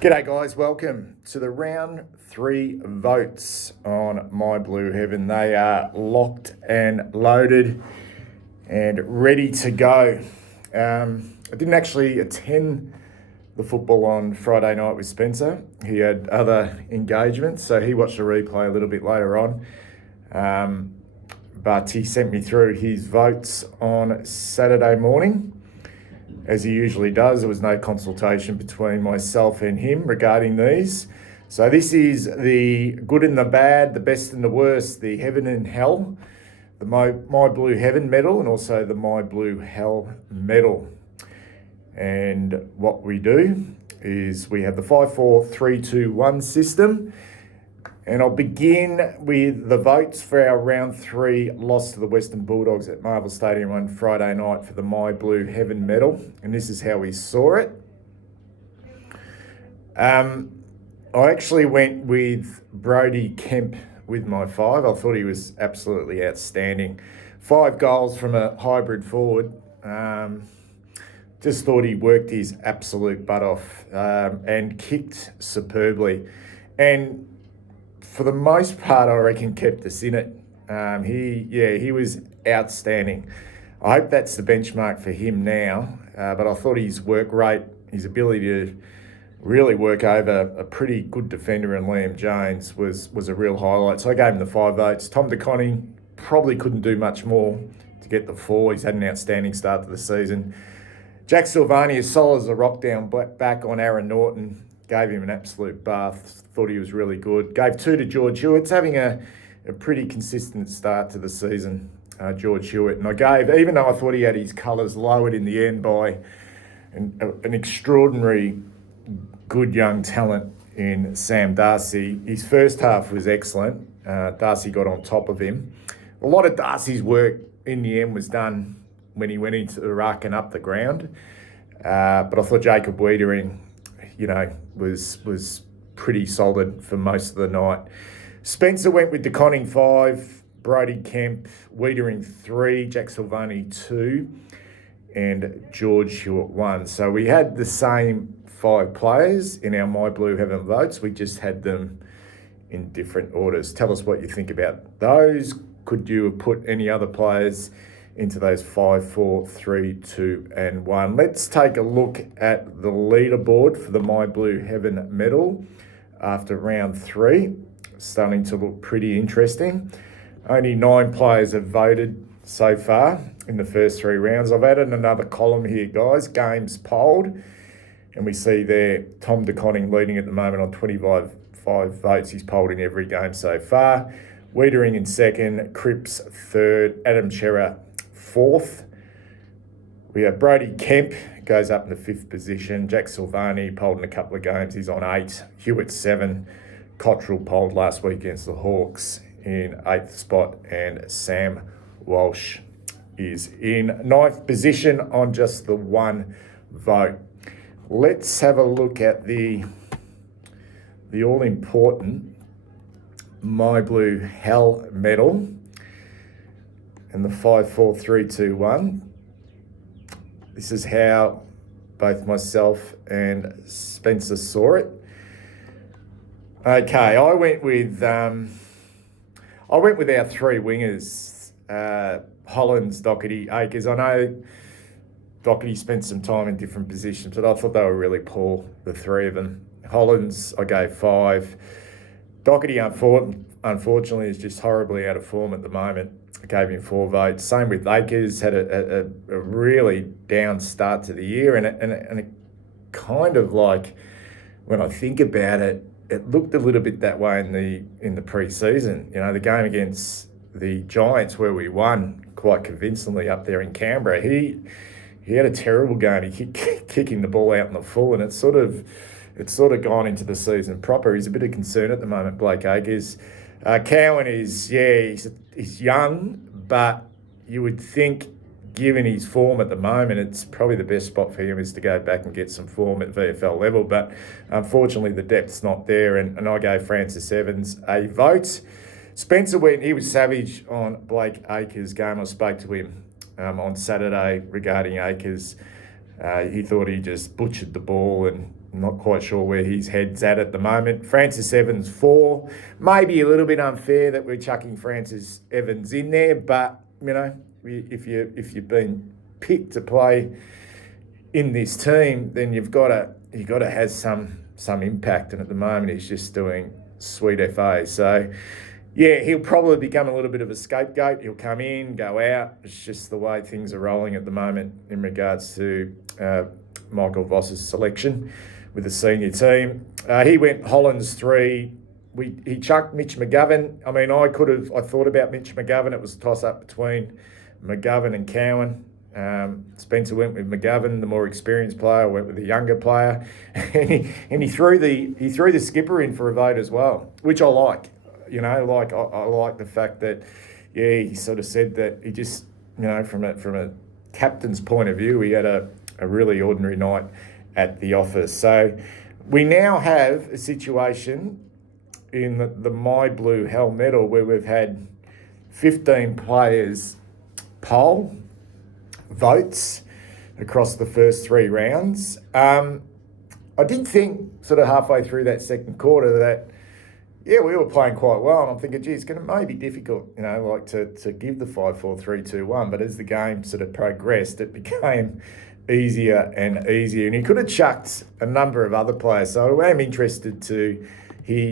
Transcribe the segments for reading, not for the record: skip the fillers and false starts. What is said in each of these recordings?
G'day guys, welcome to the round 3 votes on My Blue Heaven. They are locked and loaded and ready to go. I didn't actually attend the football on Friday night with Spencer. He had other engagements, so he watched the replay a little bit later on. But he sent me through his votes on Saturday morning. As he usually does, there was no consultation between myself and him regarding these. So this is the good and the bad, the best and the worst, the heaven and hell, the My Blue Heaven medal, and also the My Blue Hell medal. And what we do is we have the 5-4-3-2-1 system. And I'll begin with the votes for our round 3 loss to the Western Bulldogs at Marvel Stadium on Friday night for the My Blue Heaven medal. And this is how we saw it. I actually went with Brody Kemp with my 5. I thought he was absolutely outstanding. 5 goals from a hybrid forward. Just thought he worked his absolute butt off and kicked superbly. And for the most part, I reckon kept us in it. He was outstanding. I hope that's the benchmark for him now. But I thought his work rate, his ability to really work over a pretty good defender in Liam Jones was a real highlight. So I gave him the 5 votes. Tom DeConning probably couldn't do much more to get the 4. He's had an outstanding start to the season. Jack Silvani, as solid as a rock down back on Aaron Norton. Gave him an absolute bath. Thought he was really good. Gave 2 to George Hewitt's having a pretty consistent start to the season, George Hewitt. And I gave, even though I thought he had his colours lowered in the end by an extraordinary good young talent in Sam Darcy, his first half was excellent. Darcy got on top of him. A lot of Darcy's work in the end was done when he went into the ruck and up the ground. But I thought Jacob Wiedering, was pretty solid for most of the night. Spencer went with DeConning 5, Brody Kemp, Wiedering 3, Jack Silvani 2, and George Hewitt 1. So we had the same 5 players in our My Blue Heaven votes. We just had them in different orders. Tell us what you think about those. Could you have put any other players into those 5, 4, 3, 2, and 1. Let's take a look at the leaderboard for the My Blue Heaven medal after round 3. Starting to look pretty interesting. Only 9 players have voted so far in the first 3 rounds. I've added another column here, guys. Games polled. And we see there Tom DeConning leading at the moment on 25 votes. He's polled in every game so far. Wiedering in 2nd, Cripps 3rd, Adam Shearer 4th. We have Brody Kemp, goes up in the 5th position. Jack Silvani polled in a couple of games. He's on 8. Hewitt 7. Cottrell polled last week against the Hawks in 8th spot. And Sam Walsh is in 9th position on just the 1 vote. Let's have a look at the all-important My Blue Hell medal. And the 5-4-3-2-1. This is how both myself and Spencer saw it. Okay, I went with our 3 wingers, Hollands, Doherty, Akers. I know Doherty spent some time in different positions, but I thought they were really poor, the 3 of them. Hollands, I gave 5. Doherty, unfortunately, is just horribly out of form at the moment. I gave him 4 votes. Same with Akers, had a really down start to the year, and it kind of like, when I think about it, it looked a little bit that way in the pre-season. The game against the Giants where we won quite convincingly up there in Canberra. He had a terrible game. He kicking the ball out in the full, and it's sort of gone into the season proper. He's a bit of concern at the moment, Blake Akers. Cowan is, he's young, but you would think, given his form at the moment, it's probably the best spot for him is to go back and get some form at VFL level. But unfortunately, the depth's not there, and I gave Francis Evans a vote. Spencer he was savage on Blake Akers' game. I spoke to him on Saturday regarding Akers. He thought he just butchered the ball, and I'm not quite sure where his head's at the moment. Francis Evans 4. Maybe a little bit unfair that we're chucking Francis Evans in there, but if you've been picked to play in this team, then you've got to have some impact. And at the moment, he's just doing sweet FA. So yeah, he'll probably become a little bit of a scapegoat. He'll come in, go out. It's just the way things are rolling at the moment in regards to Michael Voss's selection with the senior team. He went Hollands 3. He chucked Mitch McGovern. I mean, I thought about Mitch McGovern. It was a toss-up between McGovern and Cowan. Spencer went with McGovern, the more experienced player. Went with the younger player, and he threw the skipper in for a vote as well, which I like. I like the fact that, he sort of said that he just, from a captain's point of view, he had a really ordinary night at the office. So we now have a situation in the My Blue Hell Medal where we've had 15 players poll votes across the first 3 rounds. I did think sort of halfway through that second quarter that, we were playing quite well, and I'm thinking, it's going to maybe be difficult, to give the 5-4-3-2-1. But as the game sort of progressed, it became easier and easier. And he could have chucked a number of other players. So I am interested to hear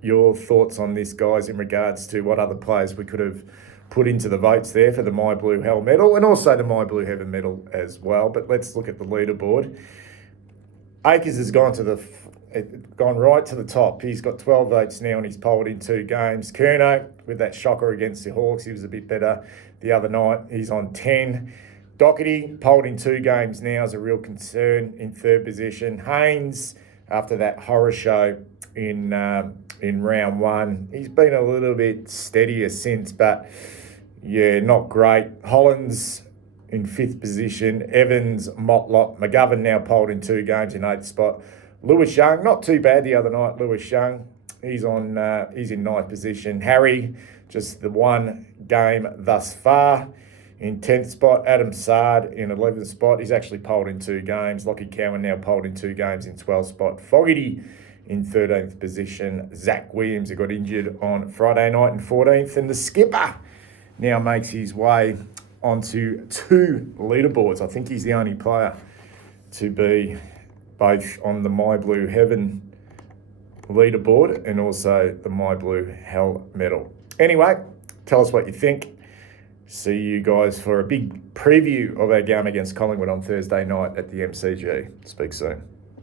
your thoughts on this, guys, in regards to what other players we could have put into the votes there for the My Blue Hell Medal and also the My Blue Heaven Medal as well. But let's look at the leaderboard. Akers has gone right to the top. He's got 12 votes now and he's polled in 2 games. Curnow, with that shocker against the Hawks, he was a bit better the other night. He's on 10. Doherty, polled in 2 games now, is a real concern in 3rd position. Haynes, after that horror show in round 1, he's been a little bit steadier since, but not great. Hollands in 5th position. Evans, Motlop, McGovern now polled in 2 games in 8th spot. Lewis Young, not too bad the other night. Lewis Young, he's in 9th position. Harry, just the 1 game thus far, in 10th spot. Adam Sard in 11th spot. He's actually polled in 2 games. Lockie Cowan now polled in 2 games in 12th spot. Fogarty in 13th position. Zach Williams, who got injured on Friday night, in 14th. And the skipper now makes his way onto 2 leaderboards. I think he's the only player to be both on the My Blue Heaven leaderboard and also the My Blue Hell Medal. Anyway, tell us what you think. See you guys for a big preview of our game against Collingwood on Thursday night at the MCG. Speak soon.